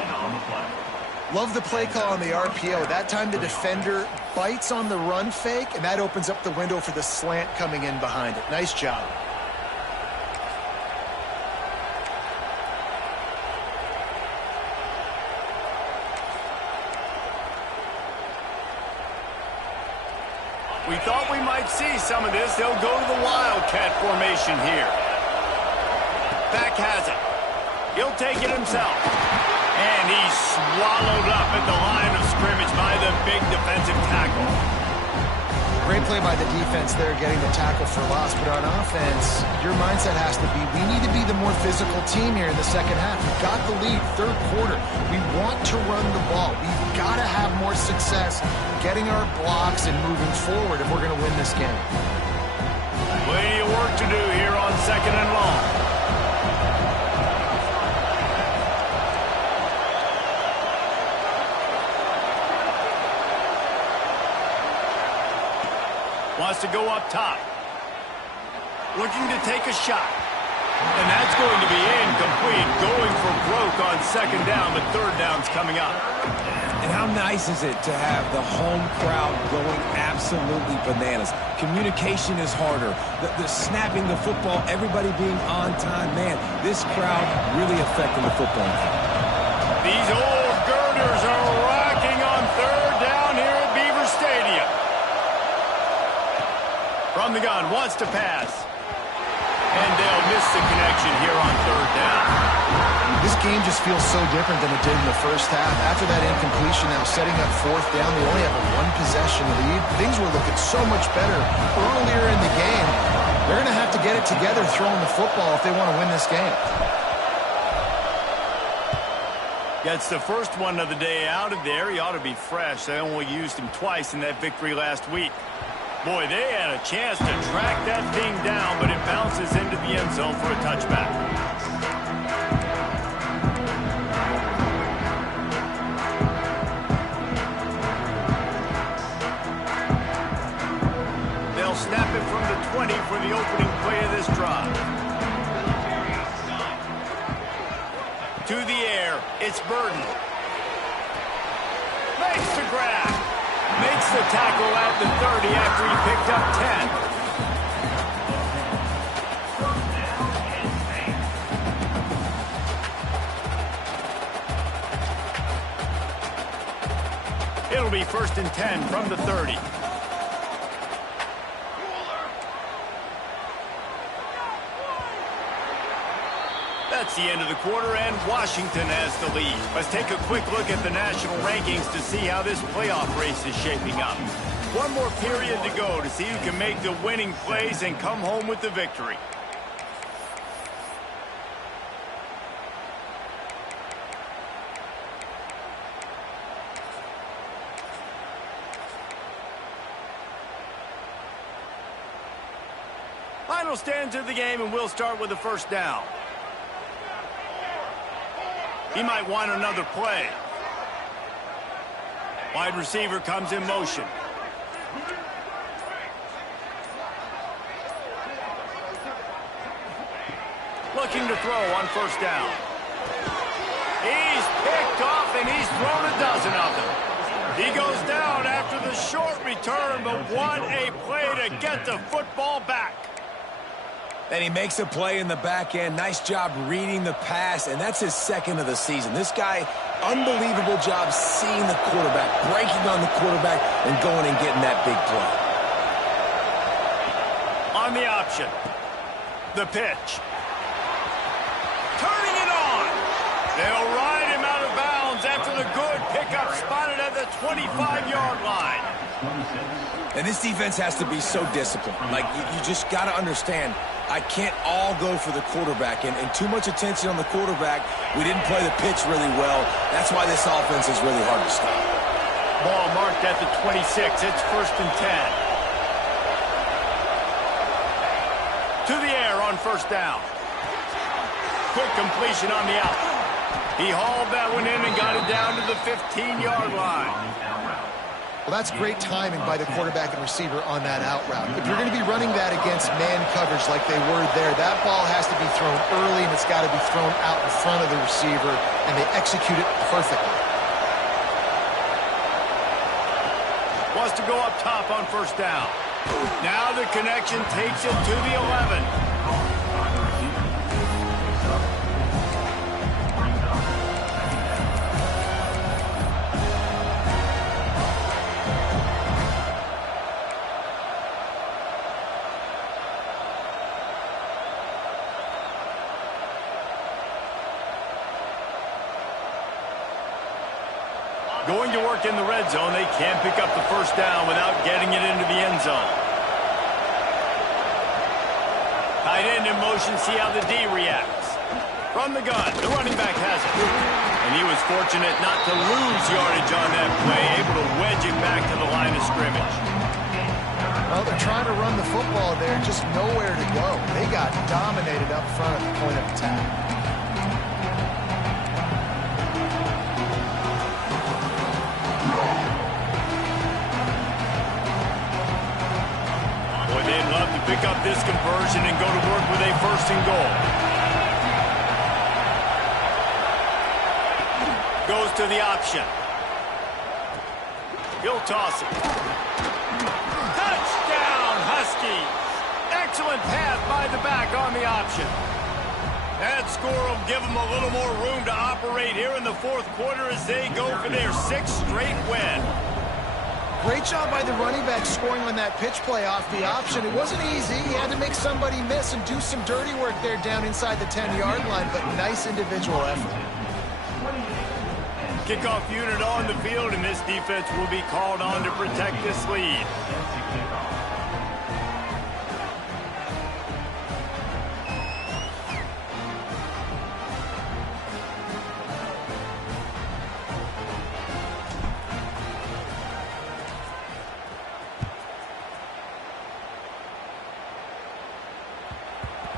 Love the play call on the RPO. That time the defender bites on the run fake, and that opens up the window for the slant coming in behind it. Nice job. We thought we might see some of this. They'll go to the Wildcat formation here. Back has it. He'll take it himself. And he's swallowed up at the line of scrimmage by the big defensive tackle. Great play by the defense there, getting the tackle for loss. But on offense, your mindset has to be, we need to be the more physical team here in the second half. We've got the lead, third quarter. We want to run the ball. We've got to have more success getting our blocks and moving forward if we're going to win this game. Plenty of work to do here on second and long. Wants to go up top. Looking to take a shot. And that's going to be incomplete. Going for broke on second down, but third down's coming up. And how nice is it to have the home crowd going absolutely bananas? Communication is harder. The snapping the football, everybody being on time. Man, this crowd really affecting the football game. These old girders are rocking on third down here at Beaver Stadium. From the gun, wants to pass. And they'll miss the connection here on third down. This game just feels so different than it did in the first half. After that incompletion, now setting up fourth down, they only have a one-possession lead. Things were looking so much better earlier in the game. They're going to have to get it together throwing the football if they want to win this game. Gets the first one of the day out of there. He ought to be fresh. They only used him twice in that victory last week. Boy, they had a chance to track that thing down, but it bounces into the end zone for a touchback. They'll snap it from the 20 for the opening play of this drive. To the air, it's Burden. Makes the grab. Makes the tackle at the 30 after he picked up 10. It'll be 1st and 10 from the 30. That's the end of the quarter, and Washington has the lead. Let's take a quick look at the national rankings to see how this playoff race is shaping up. One more period to go to see who can make the winning plays and come home with the victory. Final stands of the game, and we'll start with the first down. He might want another play. Wide receiver comes in motion. Looking to throw on first down. He's picked off, and he's thrown a dozen of them. He goes down after the short return, but what a play to get the football back. And he makes a play in the back end. Nice job reading the pass, and that's his second of the season. This guy, unbelievable job seeing the quarterback, breaking on the quarterback, and going and getting that big play. On the option, the pitch. Turning it on. They'll ride him out of bounds after the good pickup spotted at the 25-yard line. And this defense has to be so disciplined. Like, you just got to understand, I can't all go for the quarterback. And too much attention on the quarterback. We didn't play the pitch really well. That's why this offense is really hard to stop. Ball marked at the 26. It's 1st and 10. To the air on first down. Quick completion on the out. He hauled that one in and got it down to the 15-yard line. Well, that's great timing by the quarterback and receiver on that out route. If you're going to be running that against man coverage like they were there, that ball has to be thrown early, and it's got to be thrown out in front of the receiver, and they execute it perfectly. Wants to go up top on first down. Now the connection takes it to the 11. Going to work in the red zone, they can't pick up the first down without getting it into the end zone. Tight end in motion, see how the D reacts. From the gun, the running back has it. And he was fortunate not to lose yardage on that play, able to wedge it back to the line of scrimmage. Well, they're trying to run the football there, just nowhere to go. They got dominated up front at the point of attack. They'd love to pick up this conversion and go to work with a first and goal. Goes to the option. He'll toss it. Touchdown, Huskies! Excellent pass by the back on the option. That score will give them a little more room to operate here in the fourth quarter as they go for their 6th straight win. Great job by the running back scoring on that pitch play off the option. It wasn't easy. He had to make somebody miss and do some dirty work there down inside the 10-yard line, but nice individual effort. Kickoff unit on the field, and this defense will be called on to protect this lead.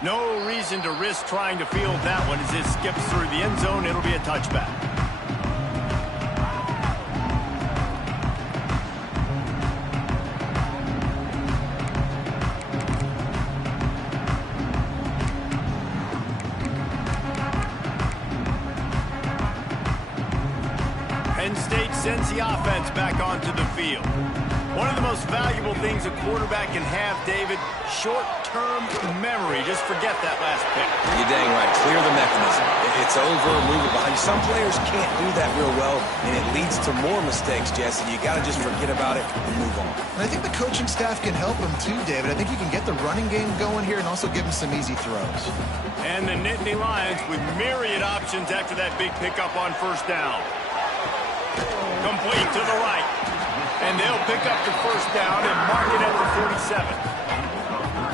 No reason to risk trying to field that one as it skips through the end zone. It'll be a touchback. Penn State sends the offense back onto the field. One of the most valuable things a quarterback can have, David, short-term memory. Just forget that last pick. You're dang right. Clear the mechanism. If it's over, move it behind you. Some players can't do that real well, and it leads to more mistakes, Jesse. You got to just forget about it and move on. And I think the coaching staff can help him too, David. I think you can get the running game going here and also give him some easy throws. And the Nittany Lions with myriad options after that big pickup on first down. Complete to the right. And they'll pick up the first down and mark it at the 47.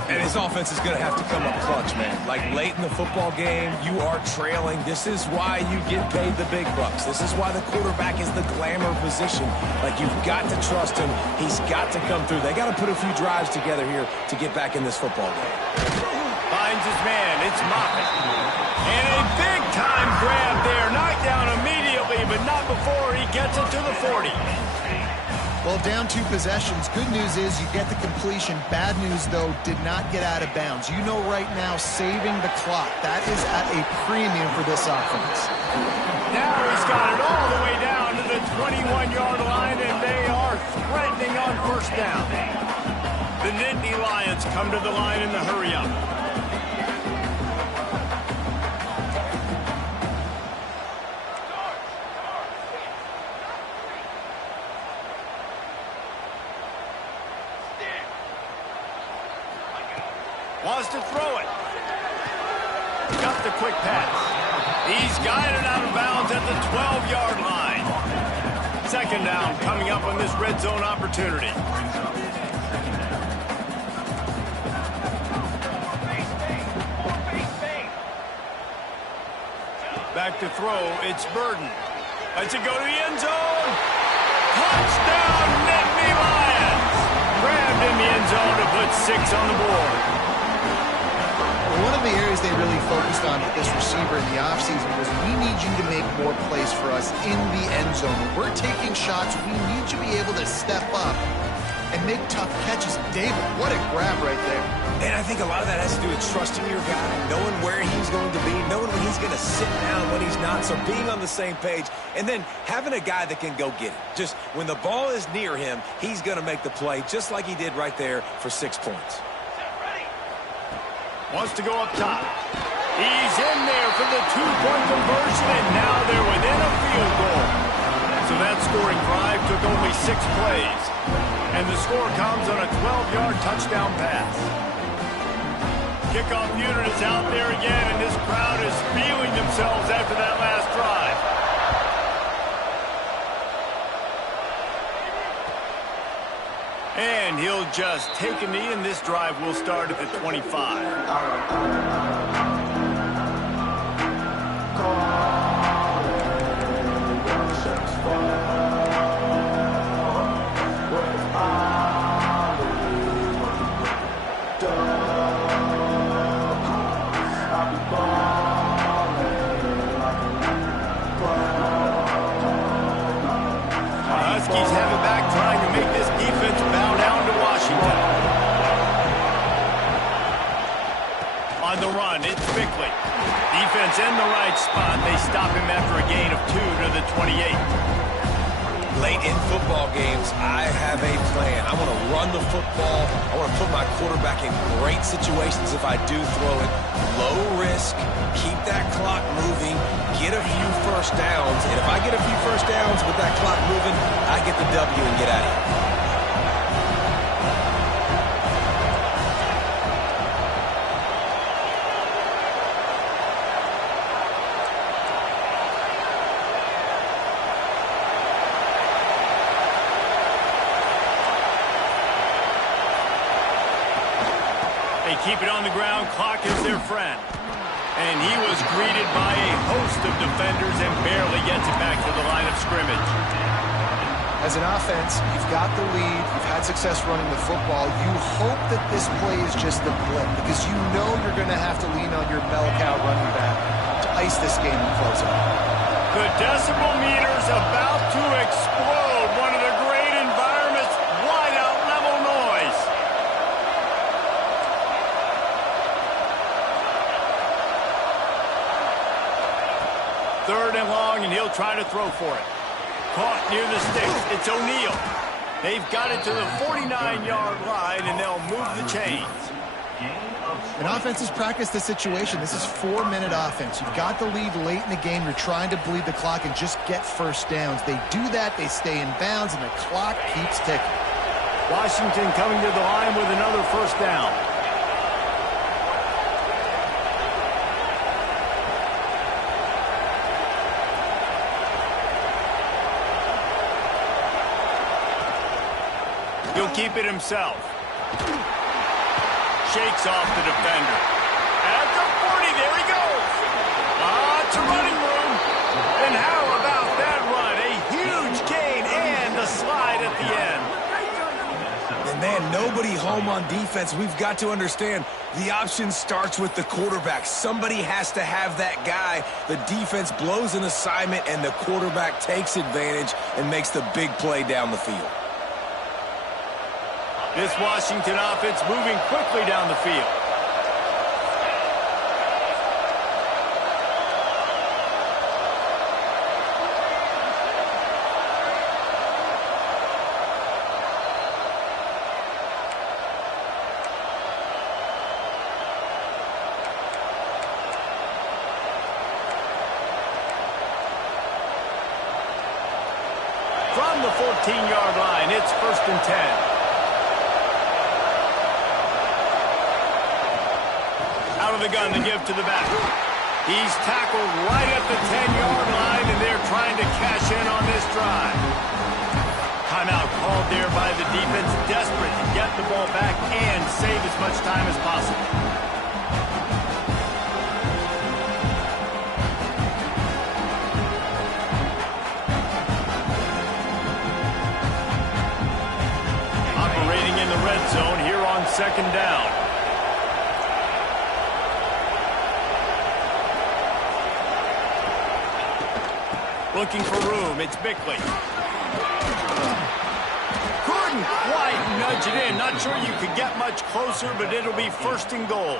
And his offense is going to have to come up clutch, man. Like late in the football game, you are trailing. This is why you get paid the big bucks. This is why the quarterback is the glamour position. Like, you've got to trust him. He's got to come through. They got to put a few drives together here to get back in this football game. Finds his man. It's Moffitt. And a big-time grab there. Knocked down immediately, but not before he gets it to the 40. Well, down 2 possessions. Good news is you get the completion. Bad news, though, did not get out of bounds. You know right now, saving the clock. That is at a premium for this offense. Now he's got it all the way down to the 21-yard line, and they are threatening on first down. The Nittany Lions come to the line in the hurry-up. Wants to throw it. Got the quick pass. He's guided out of bounds at the 12-yard line. Second down coming up on this red zone opportunity. Back to throw. It's Burden. Lets it go to the end zone. Touchdown, Nittany Lions. Grabbed in the end zone to put 6 on the board. One of the areas they really focused on with this receiver in the offseason was, we need you to make more plays for us in the end zone. When we're taking shots, we need you to be able to step up and make tough catches. David, what a grab right there. And I think a lot of that has to do with trusting your guy, knowing where he's going to be, knowing when he's going to sit down, when he's not, so being on the same page, and then having a guy that can go get it. Just when the ball is near him, he's going to make the play, just like he did right there for 6 points. Wants to go up top. He's in there for the 2-point conversion, and now they're within a field goal. So that scoring drive took only 6 plays. And the score comes on a 12-yard touchdown pass. Kickoff unit is out there again, and this crowd is feeling themselves after that last drive. just take a knee, and this drive will start at the 25. Huskies have it back, trying to make this defense bow down to Washington. On the run, it's Bickley. Defense in the right spot. They stop him after a gain of 2 to the 28. Late in football games, I have a plan. I want to run the football. I want to put my quarterback in great situations if I do throw it. Low risk, keep that clock moving, get a few first downs. And if I get a few first downs with that clock moving, I get the W and get out of here. They keep it on the ground. Clock is their friend. And he was greeted by a host of defenders and barely gets it back to the line of scrimmage. As an offense, you've got the lead. You've had success running the football. You hope that this play is just the blip because you know you're going to have to lean on your bell cow running back to ice this game and close it out. The decibel meter's about to explode. One of the great environments. Wide out level noise. Third and long, and he'll try to throw for it. Caught near the sticks. It's O'Neal. They've got it to the 49-yard line, and they'll move the chains. An offense has practiced the situation. This is 4-minute offense. You've got the lead late in the game. You're trying to bleed the clock and just get first downs. They do that. They stay in bounds, and the clock keeps ticking. Washington coming to the line with another first down. He'll keep it himself. Shakes off the defender. At the 40, there he goes. Lots of running room. And how about that run? A huge gain and the slide at the end. And man, nobody home on defense. We've got to understand the option starts with the quarterback. Somebody has to have that guy. The defense blows an assignment and the quarterback takes advantage and makes the big play down the field. This Washington offense moving quickly down the field. From the 14-yard line, it's 1st and 10. Out of the gun to give to the back. He's tackled right at the 10-yard line, and they're trying to cash in on this drive. Timeout called there by the defense, desperate to get the ball back and save as much time as possible. Operating in the red zone here on 2nd down. Looking for room. It's Bickley. Couldn't quite nudge it in. Not sure you could get much closer, but it'll be 1st and goal.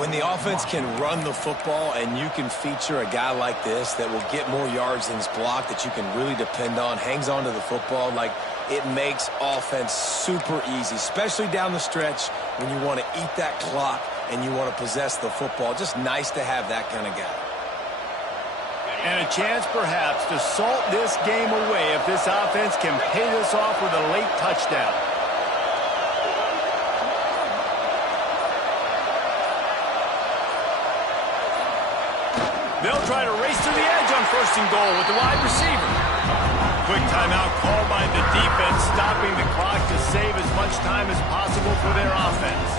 When the offense can run the football and you can feature a guy like this that will get more yards than his block that you can really depend on, hangs on to the football, like it makes offense super easy, especially down the stretch when you want to eat that clock and you want to possess the football. Just nice to have that kind of guy. And a chance, perhaps, to salt this game away if this offense can pay this off with a late touchdown. They'll try to race to the edge on 1st and goal with the wide receiver. Quick timeout called by the defense, stopping the clock to save as much time as possible for their offense.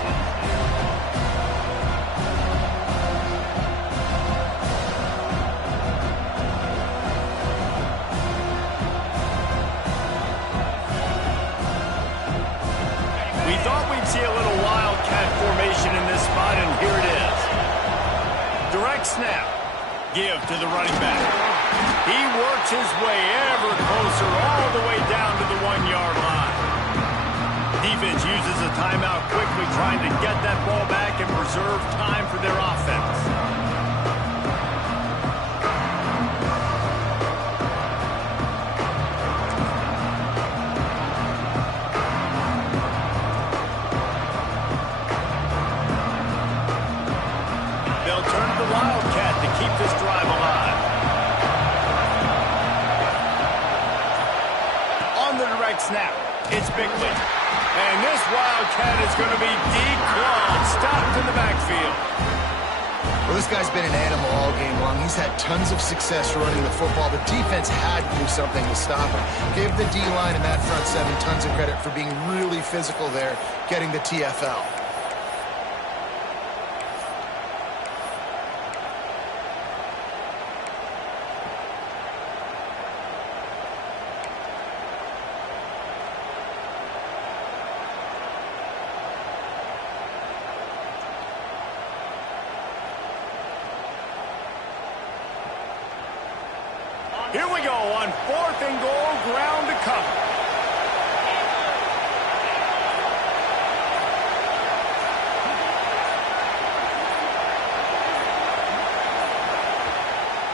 We thought we'd see a little wildcat formation in this spot, and here it is. Direct snap. Give to the running back. He works his way ever closer all the way down to the 1-yard line. Defense uses a timeout quickly, trying to get that ball back and preserve time for their offense. Wildcat to keep this drive alive. On the direct snap, it's Bickley. And this Wildcat is going to be declawed, stopped in the backfield. Well, this guy's been an animal all game long. He's had tons of success running the football. The defense had to do something to stop him. Gave the D-line and that front seven tons of credit for being really physical there, getting the TFL. Here we go on 4th and goal, ground to cover.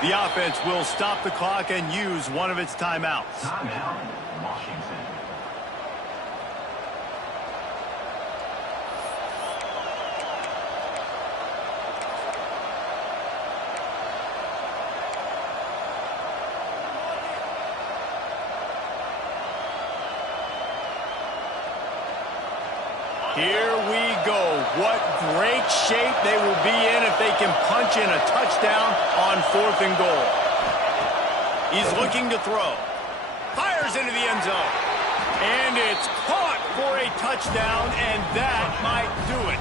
The offense will stop the clock and use one of its timeouts. Timeout, Washington. Here we go. What great shape they will be in if they can punch in a touchdown on 4th and goal. He's looking to throw. Fires into the end zone. And it's caught for a touchdown, and that might do it.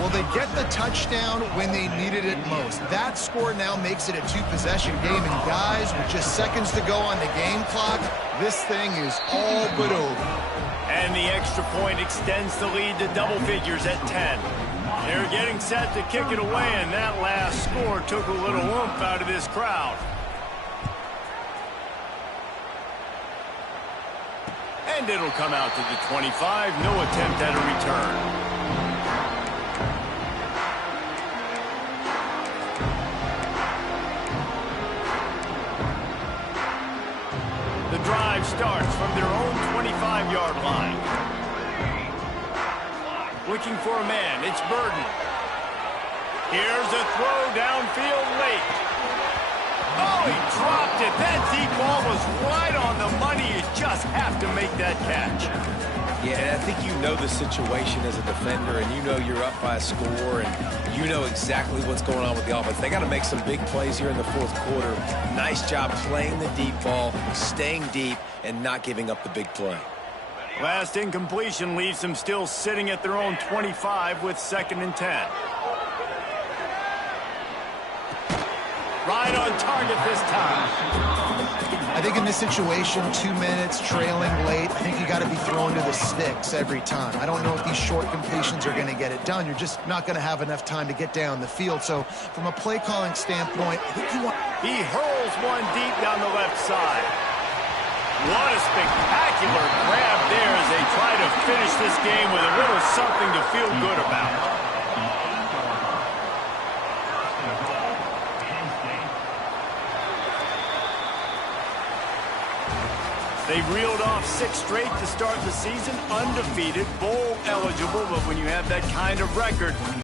Well, they get the touchdown when they needed it most. That score now makes it a 2-possession game, and guys, with just seconds to go on the game clock, this thing is all but over. And the extra point extends the lead to double figures at 10. They're getting set to kick it away, and that last score took a little oomph out of this crowd. And it'll come out to the 25. No attempt at a return. The drive starts from their own 25-yard line. Looking for a man, it's Burden. Here's a throw downfield late. Oh, he dropped it. That deep ball was right on the money. You just have to make that catch. Yeah, and I think you know the situation as a defender, and you know you're up by a score, and you know exactly what's going on with the offense. They got to make some big plays here in the 4th quarter. Nice job playing the deep ball, staying deep, and not giving up the big play. Last incompletion leaves them still sitting at their own 25 with 2nd and 10. Right on target this time. I think in this situation, 2 minutes, trailing late, I think you got to be thrown to the sticks every time. I don't know if these short completions are going to get it done. You're just not going to have enough time to get down the field. So from a play calling standpoint, I think you want... He hurls one deep down the left side. What a spectacular grab there as they try to finish this game with a little something to feel good about. They reeled off 6 straight to start the season, undefeated, bowl eligible, but when you have that kind of record,